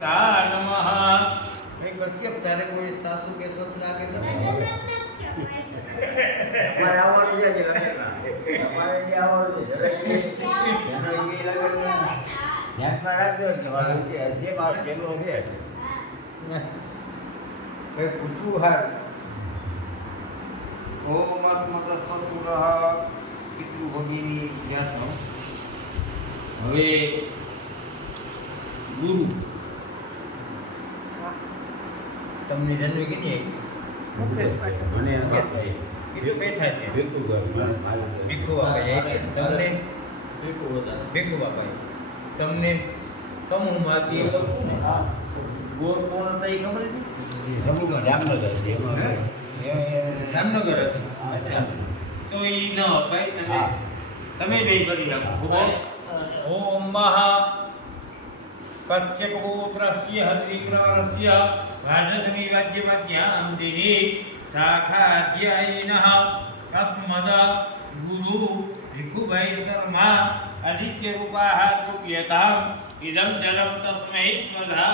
તા નમઃ ભાઈ કશ્યપ તારે કોઈ સાસુ કે સસરા કે નથી અમારે આવવાનું છે કે લગ્નમાં? અમારે જે આવવાનું છે ઝડપથી એનો જે લગ્નમાં ધ્યાનમાં રાખજો કે મારો જે જે મારો છેલ્લો છે ભાઈ પૂછવું હાર ઓમ આત્મત સસુર પિતૃ ભગીની જાતનો હવે ગુરુ તમને જન્મ કેટલી આવી મને બીજું બે થાય છે? ભીખુ બાપાએ તમને ભીખુ બાપાએ તમને સમૂહમાં આપી એ લોકો ને ગોર કોણ હતા એ ખબર હતી? જામનગર છે જામનગર હતી. તો એ ન અપાય તમે તમે બે કરી નાખો. ઓમ મહા कच्छकगोत्रस्य हरिग्रारस्य राजसमीवाज्यमध्यां दिने शाखाध्यायिनः अस्मद गुरु इदं जलं तस्मै स्वधा